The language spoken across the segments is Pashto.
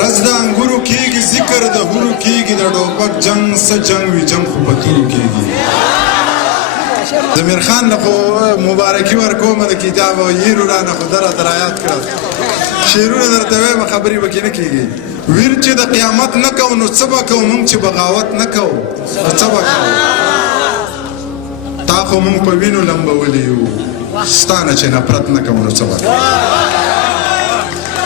رز د انګورو کېږي ذکر د هورو کېږي د ټوپک جنګ څه جنګ وي جنګ خو په تورو کېږي ضمیر خان نه خو مبارکي ورکومه د کتاب او یېرو رانه خو ده راته رایاد کړه شعرونه درته وایم خبرې پکې نه کېږي ویر چې د قیامت نه کوو نو څه به کوو موږ چې بغاوت نه کوو نو څه به کوو تا خو موږ په وینو لمبولي یو ستا نه چې نفرت نه کوو نو څه به کوو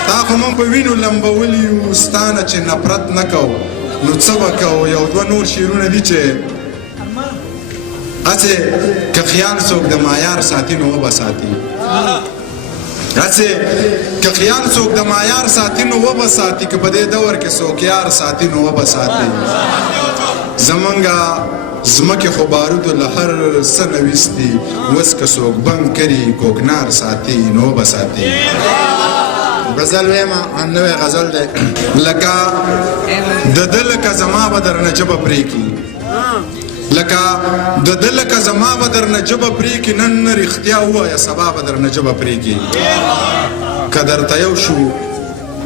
تا خو موږ په وینو لمبولي یو ستا نه چې نفرت نه کوو نو څه به کوو یو دوه نور شعرونه دي چې هسې که خیال څوک د معیار ساتي نو وبه ساتي هسې که خیال څوک د معیار ساتي نو وبه ساتي که په دې دور کې څوک یار ساتي نو وبه ساتي زمونږه ځمکې خو بارودو له هر څه نه ویستي اوس که څوک بند کړي کوکنار ساتي نو وبه ساتي غزل ویمه نوی غزل دی لکه د ده لکه زما به درنه ژبه پرېږي لکه د ده لکه زما به درنه ژبه پرېږي نن رښتیا ووایه سبا به درنه ژبه پرېږي که درته یو شو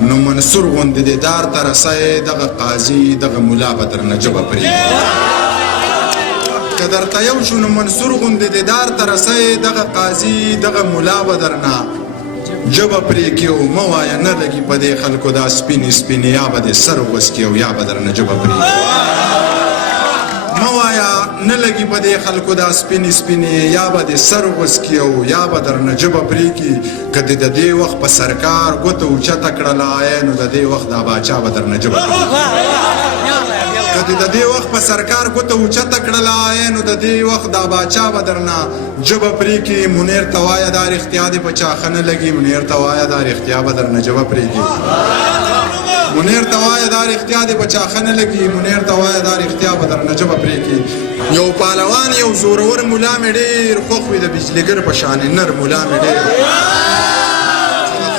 نو منصور غوندې دیدار ته رسی دغه قاضي دغه ملا به درنه ژبه پرېږي که درته یو شو نو منصور غوندې دیدار ته رسی دغه قاضي دغه ملا به درنه ژبه پرېږي او مه وایه نه لګي په دې خلکو دا سپینې سپینې یا به دې سر وسکي او یا به درنه ژبه پرېږي مه وایه نه لګي په دې خلکو دا سپینې سپینې یا به دې سر وسکي او یا به درنه ژبه پرېږي که دې د دې وخت په سرکار ګوته اوچته کړله نو د دې وخت دا باچا به درنه ژبه پرېږي که دې د دې وخت په سرکار ګوته اوچته کړله نو د دې وخت دا باچا به درنه ژبه پرېږي منیر ته وایه دا رښتیا دې په چا ښه نه لګي منیر ته وایه دا رښتیا به درنه ژبه پرېږي منیر ته وایه دا رښتیا دې په چا ښه نه لګي منیر ته وایه دا رښتیا به درنه ژبه پرېږي یو پهلوان یو زورور ملا مې ډېر خوښ وي د بجلیګر په شانې نر ملا مې ډېر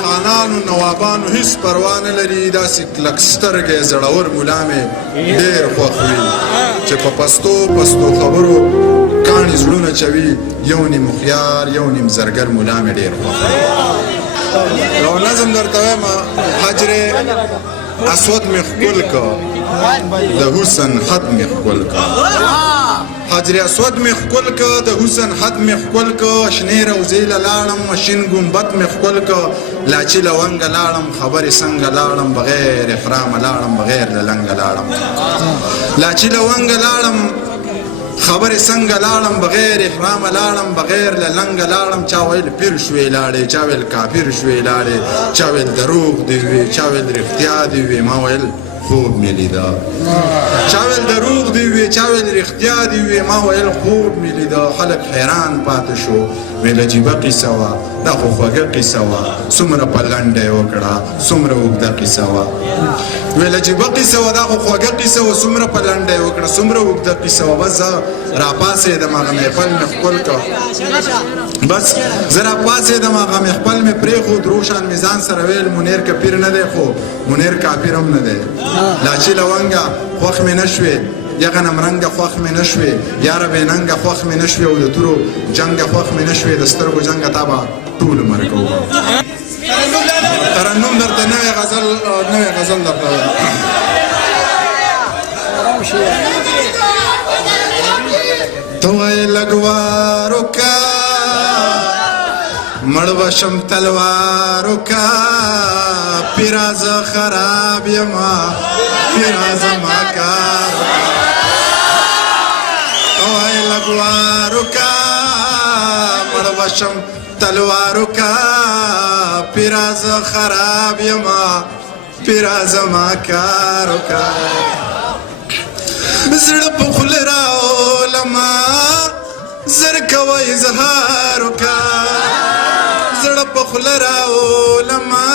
خانانو نوابانو هیڅ پروا نه لري داسې کلک سترګی زړور ملا مې ډېر خوښ وي چې په پستو پستو خبرو کاڼي زړونه چوي یو نیم هوښیار یو نیم زرګر ملا مې ډېر خوښ وي یو نظم درته وایم حجر اسود مې ښکل که د حسن حد مې ښکل که حجر اسود مې ښکل که د حسن حد مې ښکل که شنې روضې له لاړم شین ګمبد مې ښکل که لاچي لونګه لاړم خبرې څنګه لاړم بغیر احرامه لاړم بغیر له لنګه لاړم لاچي لونګه لاړم خبرې څنګه لاړم بغیر احرامه لاړم بغیر له لنګه لاړم چا ویل پیر شوې لاړې چا ویل کافر شوې لاړې چا ویل دروغ دې وې چا ویل رښتیا دې وې ما ویل خوب مې لیده چا ویل دروغ دې وې چا ویل رښتیا دې وې ما ویل خوب مې لیده خلک حیران پاتې شو ویل عجیبه قیصه وه دا خو خوږه قیصه وه څومره په لنډه یې وکړه څومره اوږده قیصه وه ویل عجیبه قیصه وه دا خو خوږه قیصه وه څومره په لنډه یې وکړه څومره اوږده قیصه وه بس زه راپاڅېدم هغه محفل مې ښکل کړه بس زه راپاڅېدم هغه محفل مې پرېښود روشان مې ځان سره ویل منیر که پیر نه دی خو منیر کافر هم نه دی لاچي لونګه خوښ مې نه شوې یغه نمرنګه خوښ مې نه شوې یاره بېننګه خوښ مې نه شوې او د تورو جنګه خوښ مې نه شوې د سترګو جنګه تا به ټول عمر کوو ترنم درته نوی غزل درته ته وایې لږ وار وکړه مړ به شم تلوار وکړه پیره زه خراب یمه پیره زما کار ته وایې لږ وار وکړه مړ به شم تلوار وکړه پیره زه خراب یمه پیره زما کار وکړه زړه په خوله راولمه زر کوه اظهار وکړه زړه په خوله راولمه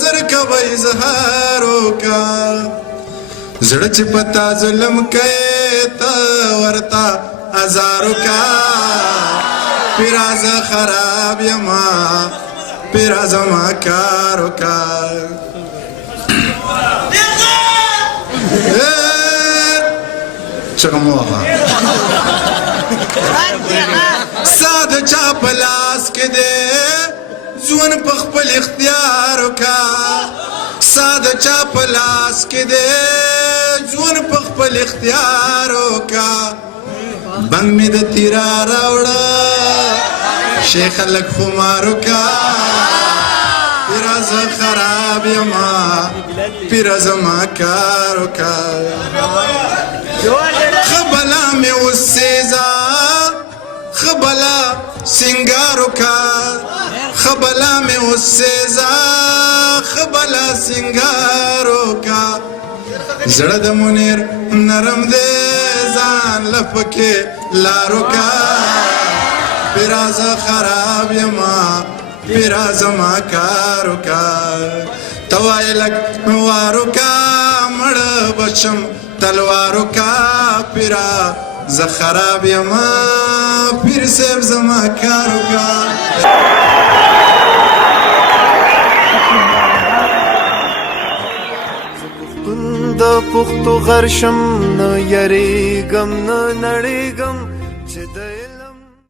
زر کوه اظهار وکړه زړه چې په تا ظلم کوې ته ورته ازار وکړه پیره زه خراب یمه پیره زما کار وکړه چغه مو وهه ستا د چا په لاس کې دی ژوند په خپل اختیار وکړه ساده چا په لاس کې دی ژوند په خپل اختیار وکا بنګ مې د تیرا راوړه شیخ خلک خمار وکا پیرا زه خراب یما پیرا زما کار وکا خبلا مې وسېزا خبلا سنگار وکا خبلا مې وسېزا خبلا سنگار وکا زړه د منیر نرم دی ځان لپکې لار وکا پیرا زه خراب یما پیرا زما کار وکا ته وایې لږ وار وکا مړه بشم تلوار وکا پیرا زه خراب یما پیر صاحب زما کار وکا د پښتو غرشم نه یریږم نه نړیږم چې د